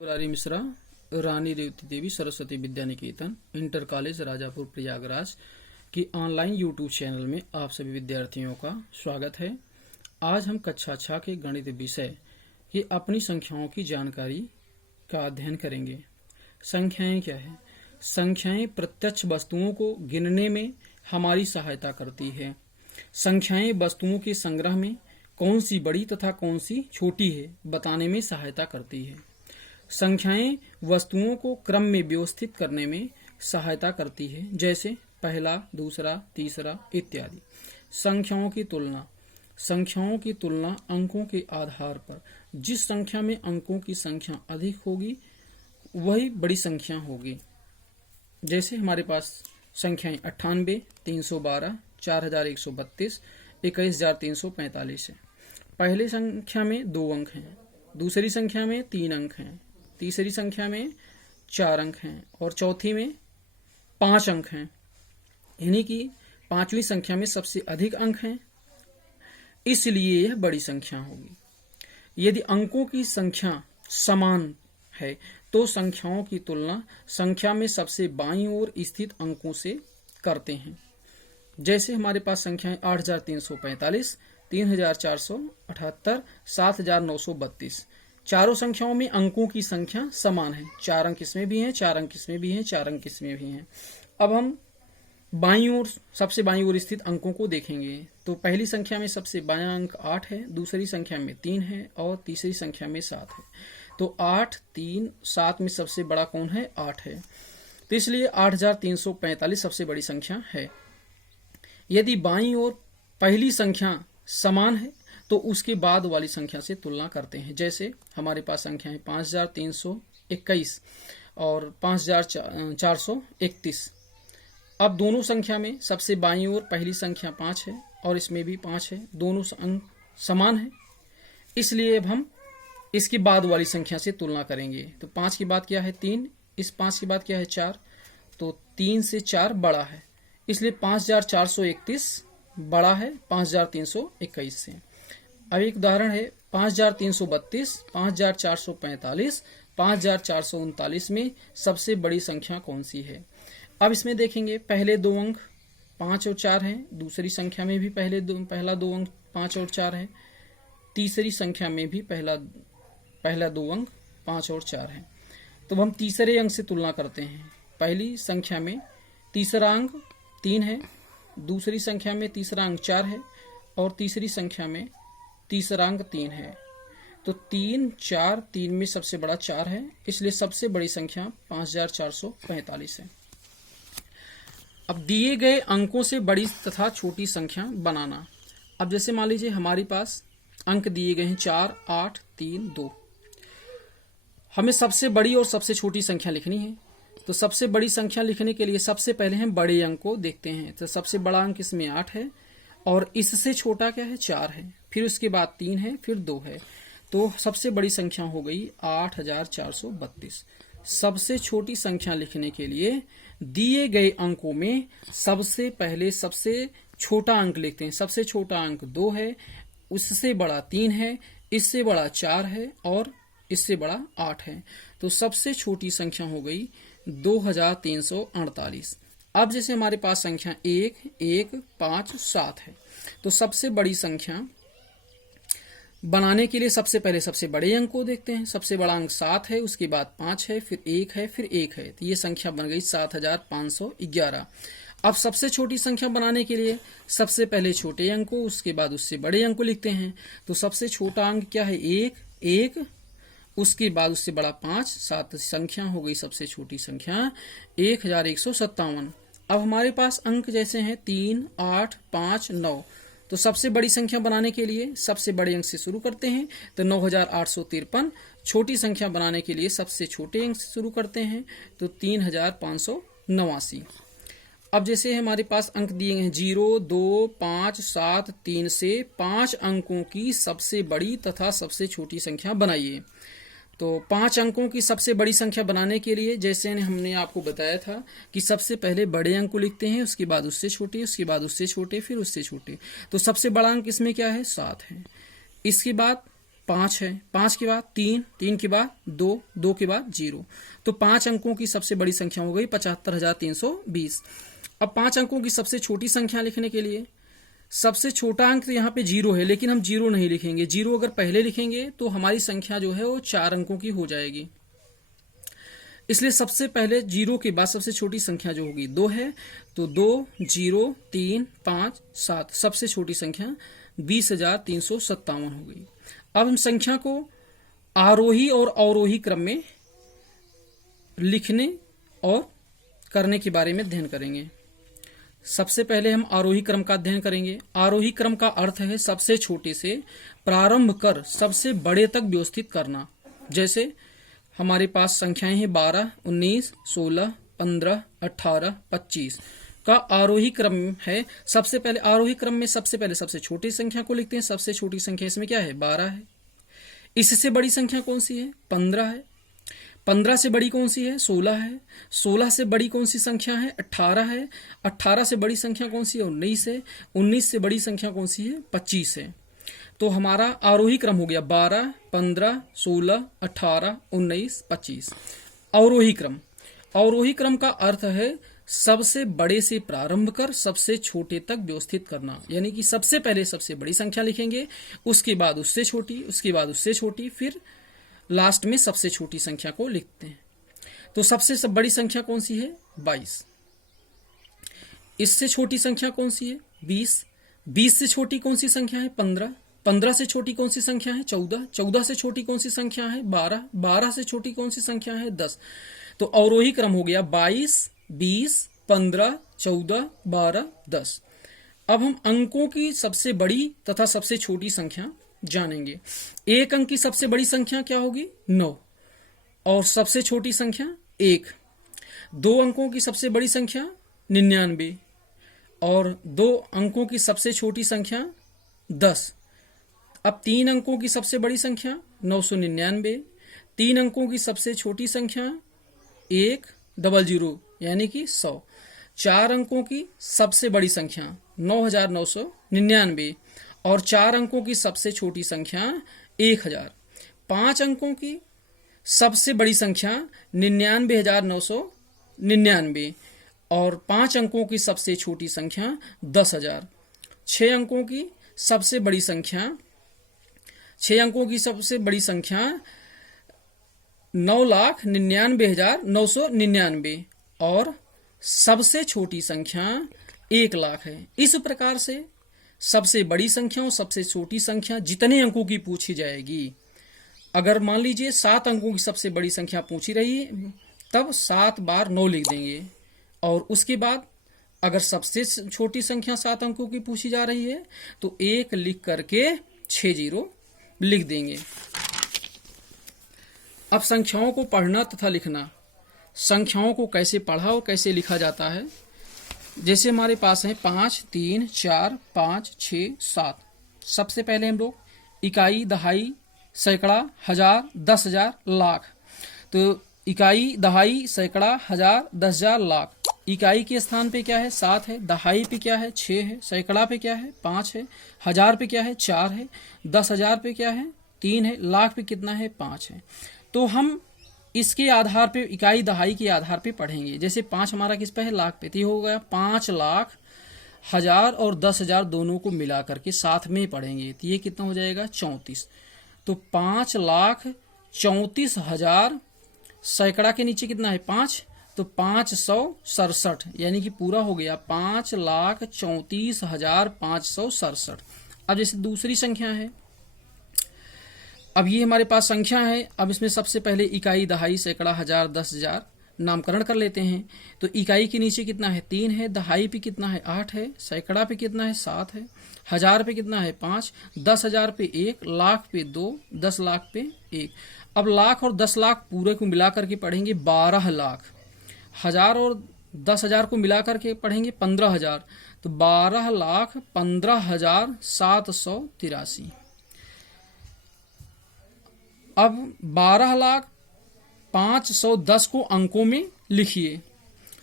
मुरारी मिश्रा, रानी रेवती देवी Saraswati Vidya Niketan, inter college Rajapur Prayagraj की online YouTube channel में आप सभी विद्यार्थियों का स्वागत है। आज हम कक्षा 6 के गणित विषय की अपनी संख्याओं की जानकारी का अध्ययन करेंगे। संख्याएं क्या है? संख्याएं प्रत्यक्ष वस्तुओं को गिनने में हमारी सहायता करती है। संख्याएं वस्तुओं के संग्रह में कौन सी बड़ी तथा कौन सी छोटी है बताने में सहायता करती है। संख्याएं वस्तुओं को क्रम में व्यवस्थित करने में सहायता करती है, जैसे पहला, दूसरा, तीसरा इत्यादि। संख्याओं की तुलना। संख्याओं की तुलना अंकों के आधार पर जिस संख्या में अंकों की संख्या अधिक होगी वही बड़ी संख्या होगी। जैसे हमारे पास संख्याएं 98, 312, 4132, 21345 है। पहले संख्या में 2 अंक हैं, दूसरी संख्या में 3 अंक हैं, तीसरी संख्या में 4 अंक हैं और चौथी में 5 अंक हैं। यानी कि पांचवी संख्या में सबसे अधिक अंक हैं, इसलिए यह बड़ी संख्या होगी। यदि अंकों की संख्या समान है तो संख्याओं की तुलना संख्या में सबसे बाईं ओर स्थित अंकों से करते हैं। जैसे हमारे पास संख्याएं 8345, 3478, 7932। चारों संख्याओं में अंकों की संख्या समान है। 4 अंक इसमें भी हैं, 4 अंक इसमें भी हैं, 4 अंक इसमें भी हैं। अब हम बाईं ओर सबसे बाईं ओर स्थित अंकों को देखेंगे तो पहली संख्या में सबसे बायां अंक 8 है, दूसरी संख्या में 3 है और तीसरी संख्या में 7 है। तो 8, 3, 7 में सबसे बड़ा कौन है? 8 है। तो इसलिए 8345 सबसे बड़ी संख्या है। यदि बाईं ओर पहली संख्या समान है तो उसके बाद वाली संख्या से तुलना करते हैं। जैसे हमारे पास संख्या है 5321 और 5431। अब दोनों संख्या में सबसे बाईं ओर पहली संख्या 5 है और इसमें भी 5 है, दोनों अंक समान है, इसलिए अब हम इसके बाद वाली संख्या से तुलना करेंगे। तो 5 के बाद क्या है? 3, इस 5 के बाद क्या है? 4, तो 3 से 4 बड़ा है, इसलिए 5431 बड़ा है 5321 से। अब एक उदाहरण है 5332, 5445, 5439 में सबसे बड़ी संख्या कौन सी है? अब इसमें देखेंगे पहले 2 अंक 5 और 4 हैं, दूसरी संख्या में भी पहला 2 अंक 5 और 4 है, तीसरी संख्या में भी पहला 2 अंक 5 और 4 है। तो हम तीसरे अंक से तुलना करते हैं। पहली संख्या में तीसरा अंक 3 है, दूसरी संख्या में तीसरा अंक 4 है और तीसरी संख्या में तीसरा अंक 3 है। तो 3, 4, 3 में सबसे बड़ा 4 है, इसलिए सबसे बड़ी संख्या 5445 है। अब दिए गए अंकों से बड़ी तथा छोटी संख्या बनाना। अब जैसे मान लीजिए हमारे पास अंक दिए गए हैं 4, 8, 3, 2। हमें सबसे बड़ी और सबसे छोटी संख्या लिखनी है। तो सबसे बड़ी संख्या लिखने के लिए सबसे पहले हम बड़े अंक को देखते हैं। तो सबसे बड़ा अंक इसमें 8 है और इससे छोटा क्या है? 4 है, फिर उसके बाद 3 है, फिर 2 है। तो सबसे बड़ी संख्या हो गई 8432। सबसे छोटी संख्या लिखने के लिए दिए गए अंकों में सबसे पहले सबसे छोटा अंक लिखते हैं। सबसे छोटा अंक 2 है, उससे बड़ा 3 है, इससे बड़ा 4 है और इससे बड़ा 8 है। तो सबसे छोटी संख्या हो गई 2348। अब जैसे हमारे पास संख्या 1, 1, 5, 7 है, तो सबसे बड़ी संख्या बनाने के लिए सबसे पहले सबसे बड़े अंक को देखते हैं। सबसे बड़ा अंक 7 है, उसके बाद 5 है, फिर 1 है, फिर 1 है। तो ये संख्या बन गई 7511। अब सबसे छोटी संख्या बनाने के लिए सबसे पहले छोटे अंक को, उसके बाद उससे बड़े अंक को लिखते हैं। तो सबसे छोटा अंक क्या है? 1, 1, उसके बाद उससे बड़ा 5, 7 संख्या हो गई सबसे छोटी संख्या 1157। अब हमारे पास अंक जैसे हैं 3, 8, 5, 9। तो सबसे बड़ी संख्या बनाने के लिए सबसे बड़े अंक से शुरू करते हैं, तो 9853। छोटी संख्या बनाने के लिए सबसे छोटे अंक से शुरू करते हैं, तो 3589। अब जैसे हमारे पास अंक दिए हैं 0, 2, 5, 7, 3 से 5 अंकों की सबसे बड़ी तथा सबसे छोटी संख्या बनाइए। तो 5 अंकों की सबसे बड़ी संख्या बनाने के लिए जैसे हमने आपको बताया था कि सबसे पहले बड़े अंक को लिखते हैं, उसके बाद उससे छोटे, उसके बाद उससे छोटे, फिर उससे छोटे। तो सबसे बड़ा अंक इसमें क्या है? 7 है। इसके बाद 5 है, 5 के बाद 3, 3 के बाद 2, 2 के बाद 0। तो 5 अंकों की सबसे बड़ी संख्या हो गई 75,320। अब 5 अंकों की सबसे छोटी संख्या लिखने के लिए सबसे छोटा अंक तो यहाँ पे 0 है, लेकिन हम 0 नहीं लिखेंगे। 0 अगर पहले लिखेंगे तो हमारी संख्या जो है वो 4 अंकों की हो जाएगी। इसलिए सबसे पहले 0 के बाद सबसे छोटी संख्या जो होगी 2 है, तो 2, 0, 3, 5, 7 सबसे छोटी संख्या 20,357 हो गई। अब हम संख्या को आरोही और अवरोही क्रम में लिखने और करने के बारे में अध्ययन करेंगे। सबसे पहले हम आरोही क्रम का अध्ययन करेंगे। आरोही क्रम का अर्थ है सबसे छोटे से प्रारंभ कर सबसे बड़े तक व्यवस्थित करना। जैसे हमारे पास संख्याएं हैं 12, 19, 16, 15, 18, 25 का आरोही क्रम है। सबसे पहले आरोही क्रम में सबसे पहले सबसे छोटी संख्या को लिखते हैं। सबसे छोटी संख्या इसमें क्या है? 12 है। इससे बड़ी संख्या कौन सी है? 15 है। 15 से बड़ी कौन सी है? 16 है। 16 से बड़ी कौन सी संख्या है? 18 है। 18 से बड़ी संख्या कौन सी है? 19 है। 19 से बड़ी संख्या कौन सी है? 25 है। तो हमारा आरोही क्रम हो गया 12, 15, 16, 18, 19, 25। अवरोही क्रम, अवरोही क्रम का अर्थ है सबसे बड़े से प्रारंभ कर सबसे छोटे तक व्यवस्थित करना। यानी कि सबसे पहले सबसे बड़ी संख्या लिखेंगे, उसके बाद उससे छोटी, उसके बाद उससे छोटी, फिर लास्ट में सबसे छोटी संख्या को लिखते हैं। तो सबसे बड़ी संख्या कौन सी है? 22। इससे छोटी संख्या कौन सी है? 20। 20 से छोटी कौन सी संख्या है? 15। 15 से छोटी कौन सी संख्या है? 14। 14 से छोटी कौन सी संख्या है? 12। 12 से छोटी कौन सी संख्या है? 10। तो अवरोही क्रम हो गया 22, 20, 15, 14, 12, 10। अब हम अंकों की सबसे बड़ी तथा सबसे छोटी संख्या जानेंगे। एक अंक की सबसे बड़ी संख्या क्या होगी? 9 और सबसे छोटी संख्या 1। 2 अंकों की सबसे बड़ी संख्या 99 और 2 अंकों की सबसे छोटी संख्या 10। अब 3 अंकों की सबसे बड़ी संख्या 999, 3 अंकों की सबसे छोटी संख्या 100 यानी कि 100। 4 अंकों की सबसे बड़ी संख्या 9999 और 4 अंकों की सबसे छोटी संख्या 1000। 5 अंकों की सबसे बड़ी संख्या 99,999 और 5 अंकों की सबसे छोटी संख्या 10,000। 6 अंकों की सबसे बड़ी संख्या 9,99,999 और सबसे छोटी संख्या 1 लाख है। इस प्रकार से सबसे बड़ी संख्या और सबसे छोटी संख्या जितने अंकों की पूछी जाएगी, अगर मान लीजिए 7 अंकों की सबसे बड़ी संख्या पूछी रही है तब 7 बार 9 लिख देंगे और उसके बाद अगर सबसे छोटी संख्या 7 अंकों की पूछी जा रही है तो 1 लिख करके 6 0 लिख देंगे। अब संख्याओं को पढ़ना तथा लिखना। संख्याओं को कैसे पढ़ा और कैसे लिखा जाता है? जैसे हमारे पास है 5, 3, 4, 5, 6, 7। सबसे पहले हम लोग इकाई, दहाई, सैकड़ा, हजार, 10,000, लाख। तो इकाई, दहाई, सैकड़ा, हजार, 10,000, लाख। इकाई के स्थान पे क्या है? 7 है। दहाई पे क्या है? 6 है। सैकड़ा पे क्या है? 5 है। हजार पे क्या है? 4 है। 10,000 पे क्या है? 3 है। लाख पे कितना है? 5 है। तो हम इसके आधार पे इकाई दहाई के आधार पे पढ़ेंगे। जैसे 5 हमारा किस पे है? लाख पे। तो हो गया 5 लाख, हजार और 10,000 दोनों को मिला करके साथ में पढ़ेंगे तो ये कितना हो जाएगा? 34। तो 5,34,000 सैकड़ा के नीचे कितना है? 5, तो 567 यानी कि पूरा हो गया 5,34,567। अब जैसे दूसरी संख्या है, अब ये हमारे पास संख्या है। अब इसमें सबसे पहले इकाई, दहाई, सैकड़ा, हजार, 10,000 नामकरण कर लेते हैं। तो इकाई के नीचे कितना है? 3 है। दहाई पे कितना है? 8 है। सैकड़ा पे कितना है? 7 है। हजार पे कितना है? 5। 10,000 पे 1, लाख पे 2, 10 लाख पे 1। अब लाख और 10 लाख पूरे को मिला करके पढ़ेंगे 12 लाख। हजार और 10,000 को मिला करके पढ़ेंगे 15,000। तो 12,15,783। अब 12,05,10 को अंकों में लिखिए।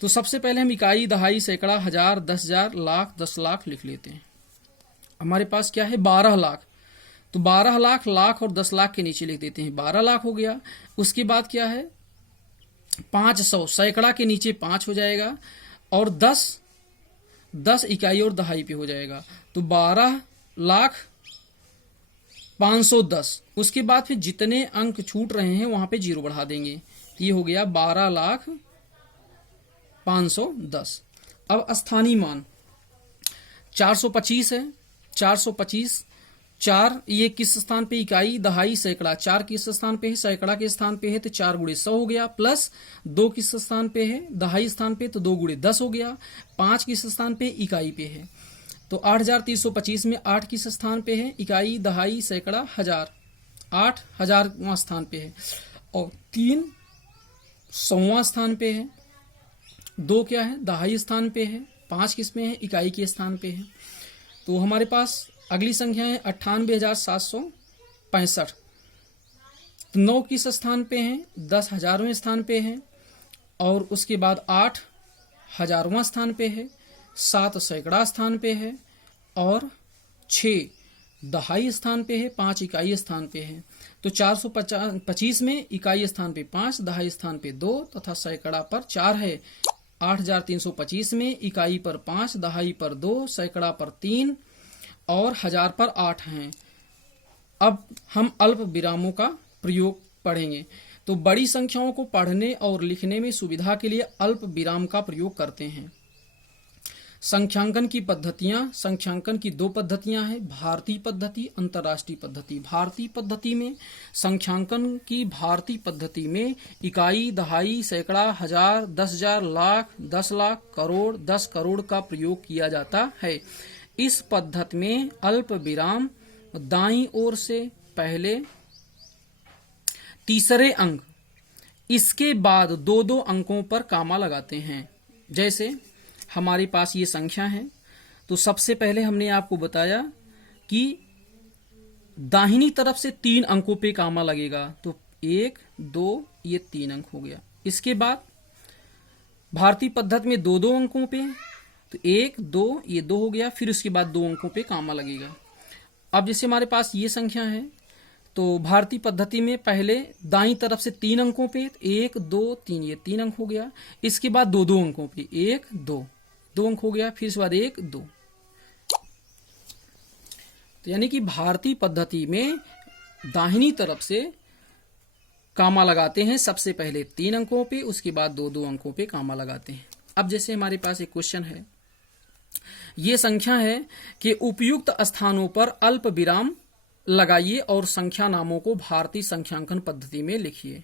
तो सबसे पहले हम इकाई, दहाई, सैकड़ा, हजार, 10,000, लाख, 10 लाख लिख लेते हैं। हमारे पास क्या है? 12 लाख। तो 12 लाख, लाख और 10 लाख के नीचे लिख देते हैं 12 लाख हो गया। उसके बाद क्या है 500, सैकड़ा के नीचे 5 हो जाएगा और 10 इकाई और दहाई पे हो जाएगा, तो 12 लाख 510। उसके बाद फिर जितने अंक छूट रहे हैं वहां पे 0 बढ़ा देंगे, तो ये हो गया 12 लाख 510। अब स्थानीय मान 425 है, 425 4 ये किस स्थान पे, इकाई दहाई सैकड़ा, 4 किस स्थान पे है, सैकड़ा के स्थान पे है, तो 4 गुणे 100 हो गया, प्लस 2 किस स्थान पे है, दहाई स्थान पे, तो 2 गुणे 10 हो गया, 5 किस स्थान पे, इकाई पे है, तो 8325 में 8 किस स्थान पे है, इकाई दहाई सैकड़ा हजार, 8 1000वां स्थान पे है, और 3 100वां स्थान पे है, 2 क्या है दहाई स्थान पे है, 5 किस में है, इकाई के स्थान पे है। तो हमारे पास अगली संख्या है 98,765, तो 9 किस स्थान पे है, 10,000वें स्थान पे है, और उसके बाद 8 1000वां स्थान पे है, 7 सैकड़ा स्थान पे है, और 6 दहाई स्थान पे है, 5 इकाई स्थान पे है। तो 425 में इकाई स्थान पे 5, दहाई स्थान पे 2 तथा सैकड़ा पर 4 है। 8325 में इकाई पर 5, दहाई पर 2, सैकड़ा पर 3 और 1000 पर 8 हैं। अब हम अल्प विरामों का प्रयोग पढ़ेंगे। तो बड़ी संख्याओं को पढ़ने और लिखने में सुविधा के लिए अल्प विराम का प्रयोग करते हैं। संख्यांकन की पद्धतियां, संख्यांकन की 2 पद्धतियां हैं, भारतीय पद्धति, अंतर्राष्ट्रीय पद्धति। भारतीय पद्धति में संख्यांकन की भारतीय पद्धति में इकाई, दहाई, सैकड़ा, हजार, 10,000, लाख, 10 लाख, करोड़, 10 करोड़ का प्रयोग किया जाता है। इस पद्धति में अल्प विराम दाईं ओर से पहले तीसरे अंक, इसके बाद 2-2 अंकों पर कामा लगाते हैं। जैसे हमारे पास ये संख्या है, तो सबसे पहले हमने आपको बताया कि दाहिनी तरफ से 3 अंकों पे कामा लगेगा, तो 1 2 ये 3 अंक हो गया। इसके बाद भारतीय पद्धति में 2-2 अंकों पे, तो 1 2 ये 2 हो गया, फिर उसके बाद 2 अंकों पे कामा लगेगा। अब जैसे हमारे पास ये संख्या है, तो भारतीय पद्धति में पहले दाईं तरफ से 3 अंकों पे, 1 2 3 ये 3 अंक हो गया। इसके बाद 2-2 अंकों पे, 1 2 2 अंक हो गया, फिर उसके बाद 1 2। तो यानी कि भारतीय पद्धति में दाहिनी तरफ से कामा लगाते हैं सबसे पहले 3 अंकों पे, उसके बाद 2-2 अंकों पे कामा लगाते हैं। अब जैसे हमारे पास एक क्वेश्चन है, ये संख्या है कि उपयुक्त स्थानों पर अल्प विराम लगाइए और संख्या नामों को भारतीय संख्यांकन पद्धति में लिखिए।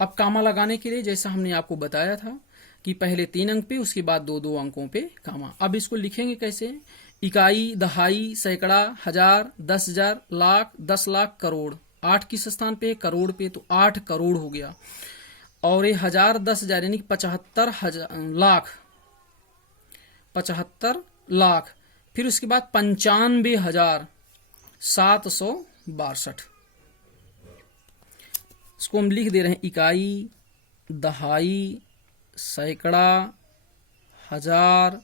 अब कामा लगाने के लिए जैसा हमने आपको बताया था कि पहले 3 अंक पे, उसके बाद 2-2 अंकों पे कामा। अब इसको लिखेंगे कैसे, इकाई, दहाई, सैकड़ा, हजार, 10,000, लाख, 10 लाख, करोड़। 8 किस स्थान पे, करोड़ पे, तो 8 करोड़ हो गया। और ये 1000 10,000 यानी 75 लाख, फिर उसके बाद 95,762। इसको हम लिख दे रहे हैं, इकाई, दहाई, सैकड़ा, हजार,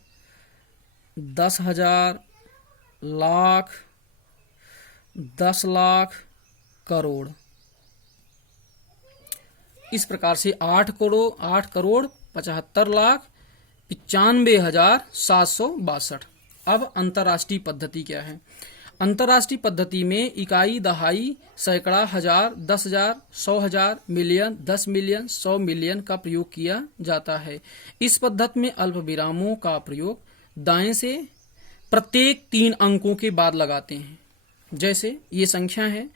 10,000, लाख, 10 लाख, करोड़। इस प्रकार से 8 करोड़ 75 लाख 95,762। अब अंतर्राष्ट्रीय पद्धति क्या है। अंतर्राष्ट्रीय पद्धति में इकाई, दहाई, सैकड़ा, हजार, 10,000, 100,000, मिलियन, 10 मिलियन, 100 मिलियन का प्रयोग किया जाता है। इस पद्धति में अल्प विरामों का प्रयोग दाएं से प्रत्येक 3 अंकों के बाद लगाते हैं। जैसे ये संख्या है,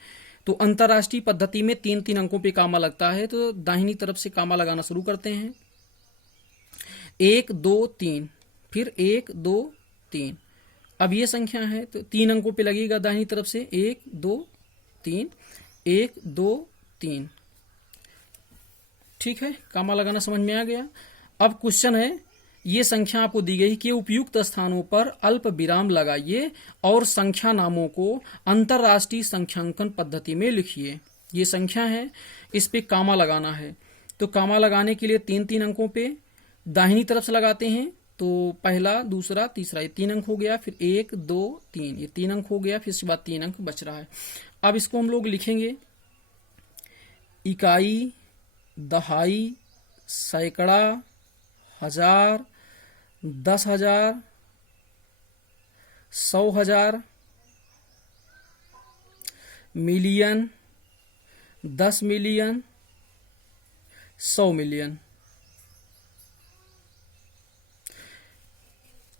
तो अंतर्राष्ट्रीय पद्धति में 3-3 अंकों पे कामा लगता है, तो दाहिनी तरफ से कामा लगाना शुरू करते हैं। 1 2 3, फिर 1 2 3। अब ये संख्या है, तो 3 अंकों पे लगेगा दाहिनी तरफ से, 1 2 3, 1 2 3। ठीक है, कामा लगाना समझ में आ गया। अब क्वेश्चन है, ये संख्या आपको दी गई कि उपयुक्त स्थानों पर अल्प विराम लगाइए और संख्या नामों को अंतर्राष्ट्रीय संख्यांकन पद्धति में लिखिए। ये संख्या है, इस पे कामा लगाना है। तो कामा लगाने के लिए 3-3 अंकों पे दाहिनी तरफ से लगाते हैं, तो पहला, दूसरा, तीसरा, ये 3 अंक हो गया। फिर 1 2 3, ये 3 अंक हो गया। फिर इसके बाद 3 अंक बच रहा है। अब इसको हम लोग लिखेंगे इकाई, दहाई, सैकड़ा, हजार, 10,000, 100,000, मिलियन, 10 मिलियन, 100 मिलियन।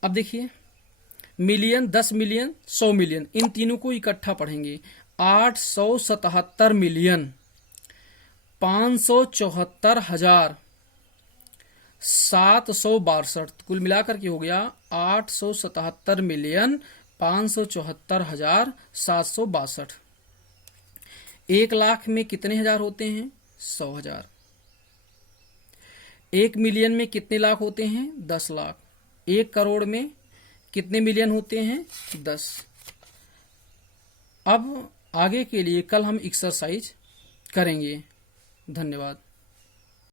अब देखिए, मिलियन, 10 मिलियन, 100 मिलियन, इन तीनों को इकट्ठा पढ़ेंगे। 877 मिलियन, 574,000, 762। कुल मिलाकर के हो गया 877 मिलियन 574,000 762। 1 लाख में कितने हजार होते हैं? 100,000। 1 मिलियन में कितने लाख होते हैं? 10 लाख। 1 करोड़ में कितने मिलियन होते हैं? 10। अब आगे के लिए कल हम एक्सरसाइज करेंगे। धन्यवाद।